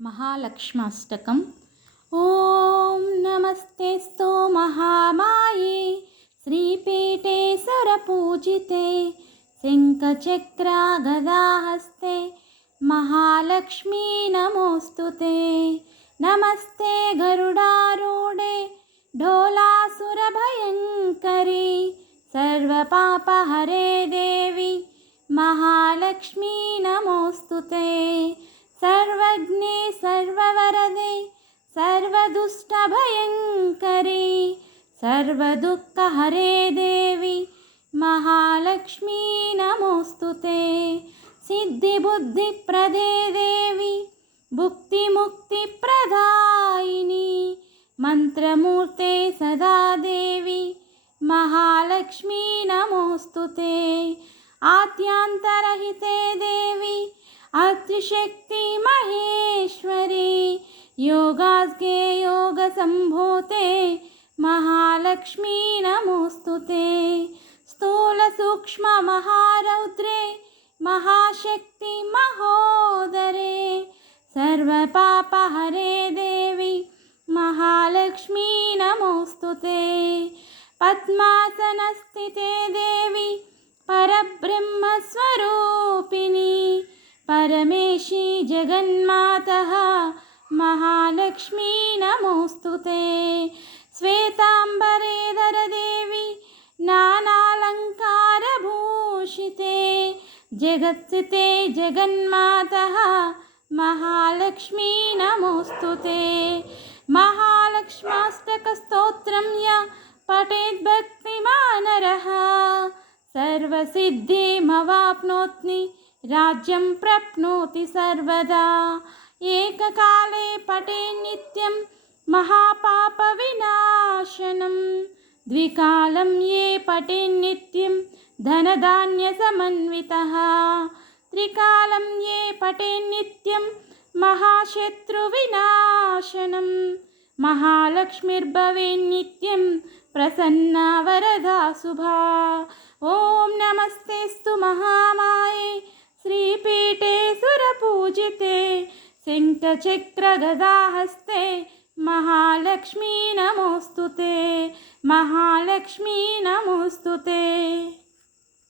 महालक्ष्म्याष्टकम्। ॐ नमस्तेस्तु महामाये श्रीपीठे सुरपूजिते शङ्खचक्रागदाहस्ते महालक्ष्मी नमोऽस्तुते। नमस्ते गरुडारूढे ढोलासुरभयङ्करी सर्वपापहरे देवी महालक्ष्मी नमोऽस्तुते। सर्वज्ञे सर्ववरदे सर्वदुष्टभयङ्करी सर्वदुःखहरे देवी महालक्ष्मी नमोऽस्तुते। सिद्धिबुद्धिप्रदे देवी भुक्तिमुक्तिप्रदायिनी मंत्रमूर्ते सदा देवी महालक्ष्मी नमोऽस्तुते। आद्यांतरहिते देवी अत्रिशक्ति महेश्वरी योगास्गे योगसंभूते महालक्ष्मी नमोऽस्तुते। स्थूल सूक्ष्म महारौद्रे महाशक्ति महोदरे सर्वपापहरे देवी महालक्ष्मी नमोऽस्तुते। पद्मासनस्थिते देवी परब्रह्मस्वरूपिणी परमेशी जगन्मातः महालक्ष्मी नमोऽस्तुते। श्वेतांबरेधर देवी नानालंकारभूषिते जगत्स्थिते जगन्मातः महालक्ष्मी नमोऽस्तुते। महालक्ष्म्याष्टकस्तोत्रं यः पठेत् भक्तिमानरः सर्वसिद्धिमवाप्नोति राज्यं प्राप्नोति सर्वदा। एककाले पठेत् नित्यं महापापविनाशनं द्विकालं ये पठेत् नित्यं धनधान्यसमन्वितः त्रिकालं ये पठेत् नित्यं महाशत्रुविनाशनं महालक्ष्मीर्भवेत् नित्यं प्रसन्ना वरदा शुभा। ॐ नमस्तेस्तु महामाये श्रीपीठे सुरपूजिते शङ्खचक्रगदाहस्ते महालक्ष्मी नमोऽस्तुते महालक्ष्मी नमोऽस्तुते।